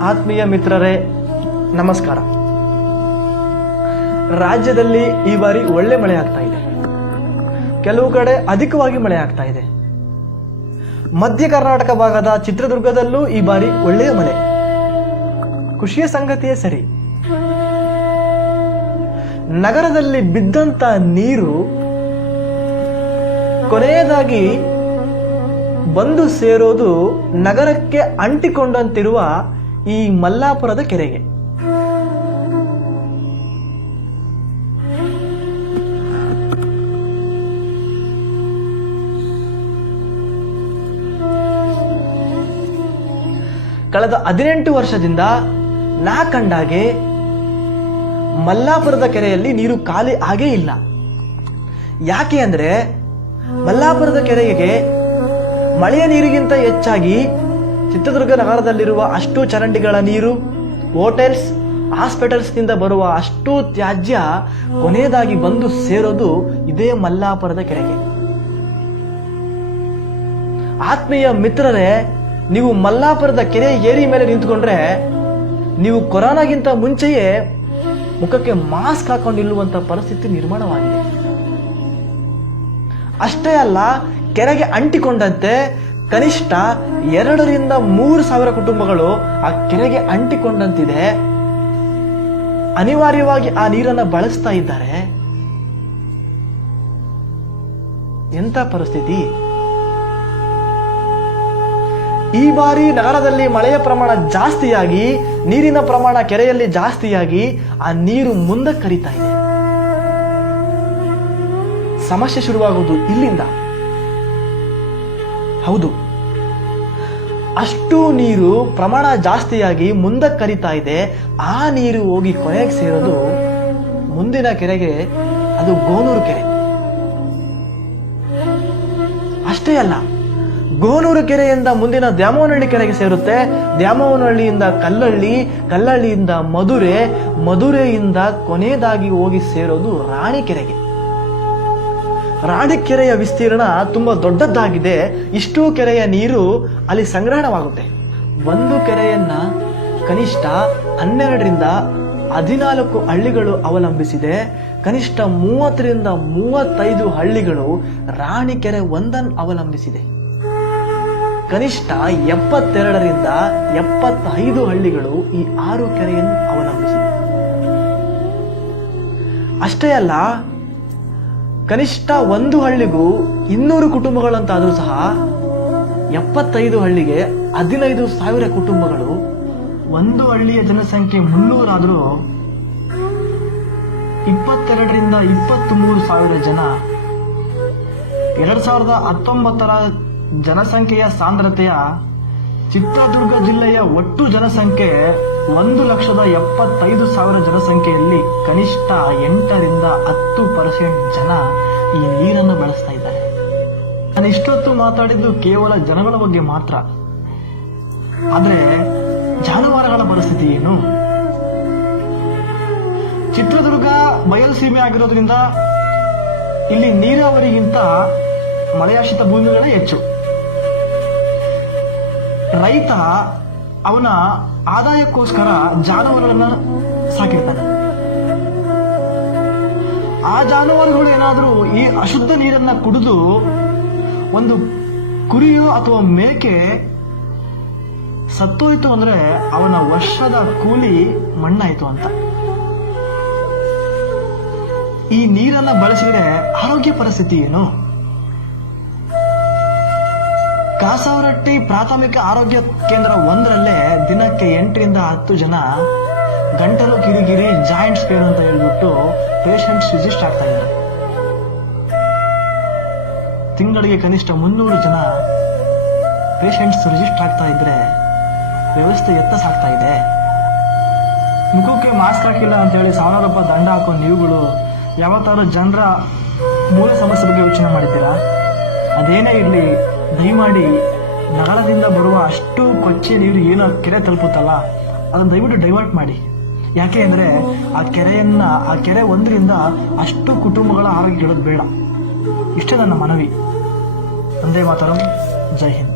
ಆತ್ಮೀಯ ಮಿತ್ರರೇ, ನಮಸ್ಕಾರ. ರಾಜ್ಯದಲ್ಲಿ ಈ ಬಾರಿ ಒಳ್ಳೆ ಮಳೆ ಆಗ್ತಾ ಇದೆ. ಕೆಲವು ಕಡೆ ಅಧಿಕವಾಗಿ ಮಳೆ ಆಗ್ತಾ ಇದೆ. ಮಧ್ಯ ಕರ್ನಾಟಕ ಭಾಗದ ಚಿತ್ರದುರ್ಗದಲ್ಲೂ ಈ ಬಾರಿ ಒಳ್ಳೆಯ ಮಳೆ. ಖುಷಿಯ ಸಂಗತಿಯೇ ಸರಿ. ನಗರದಲ್ಲಿ ಬಿದ್ದಂತ ನೀರು ಕೊನೆಯದಾಗಿ ಬಂದು ಸೇರೋದು ನಗರಕ್ಕೆ ಅಂಟಿಕೊಂಡಂತಿರುವ ಈ ಮಲ್ಲಾಪುರದ ಕೆರೆಗೆ. ಕಳೆದ ಹದಿನೆಂಟು ವರ್ಷದಿಂದ ನಾ ಕಂಡಾಗೆ ಮಲ್ಲಾಪುರದ ಕೆರೆಯಲ್ಲಿ ನೀರು ಖಾಲಿ ಆಗೇ ಇಲ್ಲ. ಯಾಕೆ ಅಂದ್ರೆ ಮಲ್ಲಾಪುರದ ಕೆರೆಗೆ ಮಳೆಯ ನೀರಿಗಿಂತ ಹೆಚ್ಚಾಗಿ ಚಿತ್ರದುರ್ಗ ನಗರದಲ್ಲಿರುವ ಅಷ್ಟು ಚರಂಡಿಗಳ ನೀರು, ಹೋಟೆಲ್ಸ್, ಹಾಸ್ಪಿಟಲ್ಸ್ನಿಂದ ಬರುವ ಅಷ್ಟು ತ್ಯಾಜ್ಯ ಕೊನೆಯದಾಗಿ ಬಂದು ಸೇರೋದು ಇದೇ ಮಲ್ಲಾಪುರದ ಕೆರೆಗೆ. ಆತ್ಮೀಯ ಮಿತ್ರರೇ, ನೀವು ಮಲ್ಲಾಪುರದ ಕೆರೆ ಏರಿ ಮೇಲೆ ನಿಂತ್ಕೊಂಡ್ರೆ, ನೀವು ಕೊರೋನಾಗಿಂತ ಮುಂಚೆಯೇ ಮುಖಕ್ಕೆ ಮಾಸ್ಕ್ ಹಾಕೊಂಡು ನಿಲ್ಲುವಂತ ಪರಿಸ್ಥಿತಿ ನಿರ್ಮಾಣವಾಗಿದೆ. ಅಷ್ಟೇ ಅಲ್ಲ, ಕೆರೆಗೆ ಅಂಟಿಕೊಂಡಂತೆ ಕನಿಷ್ಠ ಎರಡರಿಂದ ಮೂರು ಸಾವಿರ ಕುಟುಂಬಗಳು ಆ ಕೆರೆಗೆ ಅಂಟಿಕೊಂಡಂತಿದೆ. ಅನಿವಾರ್ಯವಾಗಿ ಆ ನೀರನ್ನು ಬಳಸ್ತಾ ಇದ್ದಾರೆ. ಎಂತ ಪರಿಸ್ಥಿತಿ? ಈ ಬಾರಿ ನಗರದಲ್ಲಿ ಮಳೆಯ ಪ್ರಮಾಣ ಜಾಸ್ತಿಯಾಗಿ, ನೀರಿನ ಪ್ರಮಾಣ ಕೆರೆಯಲ್ಲಿ ಜಾಸ್ತಿಯಾಗಿ ಆ ನೀರು ಮುಂದಕ್ಕೆ ಕರಿತಾ ಇದೆ. ಸಮಸ್ಯೆ ಶುರುವಾಗುವುದು ಇಲ್ಲಿಂದ. ಹೌದು. ಅಷ್ಟು ನೀರು ಪ್ರಮಾಣ ಜಾಸ್ತಿಯಾಗಿ ಮುಂದಕ್ಕೆ ಕರಿತಾ ಇದೆ. ಆ ನೀರು ಹೋಗಿ ಕೊನೆಗೆ ಸೇರೋದು ಮುಂದಿನ ಕೆರೆಗೆ, ಅದು ಗೋನೂರು ಕೆರೆ. ಅಷ್ಟೇ ಅಲ್ಲ, ಗೋನೂರು ಕೆರೆಯಿಂದ ಮುಂದಿನ ದ್ಯಾಮವನಹಳ್ಳಿ ಕೆರೆಗೆ ಸೇರುತ್ತೆ. ದ್ಯಾಮವನಹಳ್ಳಿಯಿಂದ ಕಲ್ಲಳ್ಳಿ, ಕಲ್ಲಳ್ಳಿಯಿಂದ ಮಧುರೆ ಮಧುರೆಯಿಂದ ಕೊನೆಯದಾಗಿ ಹೋಗಿ ಸೇರೋದು ರಾಣಿಕೆರೆಗೆ ರಾಣಿಕೆರೆಯ ವಿಸ್ತೀರ್ಣ ತುಂಬ ದೊಡ್ಡದ್ದಾಗಿದೆ. ಇಷ್ಟು ಕೆರೆಯ ನೀರು ಅಲ್ಲಿ ಸಂಗ್ರಹಣವಾಗುತ್ತೆ. ಒಂದು ಕೆರೆಯನ್ನ ಕನಿಷ್ಠ ಹನ್ನೆರಡರಿಂದ ಹದಿನಾಲ್ಕು ಹಳ್ಳಿಗಳು ಅವಲಂಬಿಸಿದೆ. ಕನಿಷ್ಠ ಮೂವತ್ತರಿಂದ ಮೂವತ್ತೈದು ಹಳ್ಳಿಗಳು ರಾಣಿಕೆರೆ ಒಂದನ್ನು ಅವಲಂಬಿಸಿದೆ. ಕನಿಷ್ಠ ಎಪ್ಪತ್ತೆರಡರಿಂದ ಎಪ್ಪತ್ತೈದು ಹಳ್ಳಿಗಳು ಈ ಆರು ಕೆರೆಯನ್ನು ಅವಲಂಬಿಸಿದೆ. ಅಷ್ಟೇ ಅಲ್ಲ ಕನಿಷ್ಠ ಒಂದು ಹಳ್ಳಿಗೂ ಇನ್ನೂರು ಕುಟುಂಬಗಳಂತಾದರೂ ಸಹ ಎಪ್ಪತ್ತೈದು ಹಳ್ಳಿಗೆ ಹದಿನೈದು ಸಾವಿರ ಕುಟುಂಬಗಳು ಒಂದು ಹಳ್ಳಿಯ ಜನಸಂಖ್ಯೆ ಮುನ್ನೂರಾದರೂ ಇಪ್ಪತ್ತೆರಡರಿಂದ ಇಪ್ಪತ್ತ್ ಮೂರು ಸಾವಿರ ಜನ. ಎರಡು ಸಾವಿರದ ಹತ್ತೊಂಬತ್ತರ ಜನಸಂಖ್ಯೆಯ ಸಾಂದ್ರತೆಯ ಚಿತ್ರದುರ್ಗ ಜಿಲ್ಲೆಯ ಒಟ್ಟು ಜನಸಂಖ್ಯೆ ಒಂದು ಲಕ್ಷದ ಎಪ್ಪತ್ತೈದು ಸಾವಿರ ಜನಸಂಖ್ಯೆಯಲ್ಲಿ ಕನಿಷ್ಠ ಎಂಟರಿಂದ ಹತ್ತು ಪರ್ಸೆಂಟ್ ಜನ ಈ ನೀರನ್ನು ಬಳಸ್ತಾ ಇದ್ದಾರೆ. ನಾನು ಇಷ್ಟೊತ್ತು ಮಾತಾಡಿದ್ದು ಕೇವಲ ಜನಗಳ ಬಗ್ಗೆ ಮಾತ್ರ. ಆದ್ರೆ ಜಾನುವಾರುಗಳ ಪರಿಸ್ಥಿತಿ ಏನು? ಚಿತ್ರದುರ್ಗ ಬಯಲುಸೀಮೆ ಆಗಿರೋದ್ರಿಂದ ಇಲ್ಲಿ ನೀರಾವರಿಗಿಂತ ಮಳೆಯಾಶ್ರಿತ ಭೂಮಿಗಳೇ ಹೆಚ್ಚು. ರೈತ ಅವನ ಆದಾಯಕ್ಕೋಸ್ಕರ ಜಾನುವಾರುಗಳನ್ನ ಸಾಕಿರ್ತಾನೆ. ಆ ಜಾನುವಾರುಗಳು ಏನಾದರೂ ಈ ಅಶುದ್ಧ ನೀರನ್ನ ಕುಡಿದು ಒಂದು ಕುರಿಯೋ ಅಥವಾ ಮೇಕೆ ಸತ್ತೋಯ್ತು ಅಂದ್ರೆ ಅವನ ವರ್ಷದ ಕೂಲಿ ಮಣ್ಣಾಯ್ತು ಅಂತ. ಈ ನೀರನ್ನ ಬಳಸಿದ್ರೆ ಆರೋಗ್ಯ ಪರಿಸ್ಥಿತಿ ಏನು? ಕಾಸವರಟ್ಟಿ ಪ್ರಾಥಮಿಕ ಆರೋಗ್ಯ ಕೇಂದ್ರ ಒಂದರಲ್ಲೇ ದಿನಕ್ಕೆ ಎಂಟರಿಂದ ಹತ್ತು ಜನ ಗಂಟಲು ಕಿರಿಗಿರಿ ಜಾಯಿಂಟ್ ಸ್ಪೇರ್ ಅಂತ ಹೇಳ್ಬಿಟ್ಟು ಪೇಷಂಟ್ಸ್ ರಿಜಿಸ್ಟರ್ ಆಗ್ತಾ ಇದ್ದಾರೆ. ತಿಂಗಳಿಗೆ ಕನಿಷ್ಠ ಮುನ್ನೂರು ಜನ ಪೇಷಂಟ್ಸ್ ರಿಜಿಸ್ಟರ್ ಆಗ್ತಾ ಇದ್ರೆ ವ್ಯವಸ್ಥೆ ಎತ್ತ ಸಾಗ್ತಾ ಇದೆ. ಮುಖಕ್ಕೆ ಮಾಸ್ಕ್ ಹಾಕಿಲ್ಲ ಅಂತ ಹೇಳಿ ಸಾವಿರ ರೂಪಾಯಿ ದಂಡ ಹಾಕೋ ನೀವುಗಳು ಯಾವತ್ತಾದ್ರೂ ಜನರ ಮೂಲ ಸಮಸ್ಯೆ ಬಗ್ಗೆ ಯೋಚನೆ ಮಾಡಿದ್ದೀರಾ? ಅದೇನೇ ಇರಲಿ ದಯಮಾಡಿ ನಗರದಿಂದ ಬರುವ ಅಷ್ಟು ಕೊಚ್ಚೆ ನೀರು ಏನು ಕೆರೆ ತಲುಪುತ್ತಲ್ಲ, ಅದನ್ನು ದಯವಿಟ್ಟು ಡೈವರ್ಟ್ ಮಾಡಿ. ಯಾಕೆ ಅಂದರೆ ಆ ಕೆರೆಯನ್ನ, ಆ ಕೆರೆ ಒಂದರಿಂದ ಅಷ್ಟು ಕುಟುಂಬಗಳ ಆರೋಗ್ಯ ಬೇಡ. ಇಷ್ಟೇ ನನ್ನ ಮನವಿ. ಒಂದೇ ಮಾತರಂ. ಜೈ ಹಿಂದ್.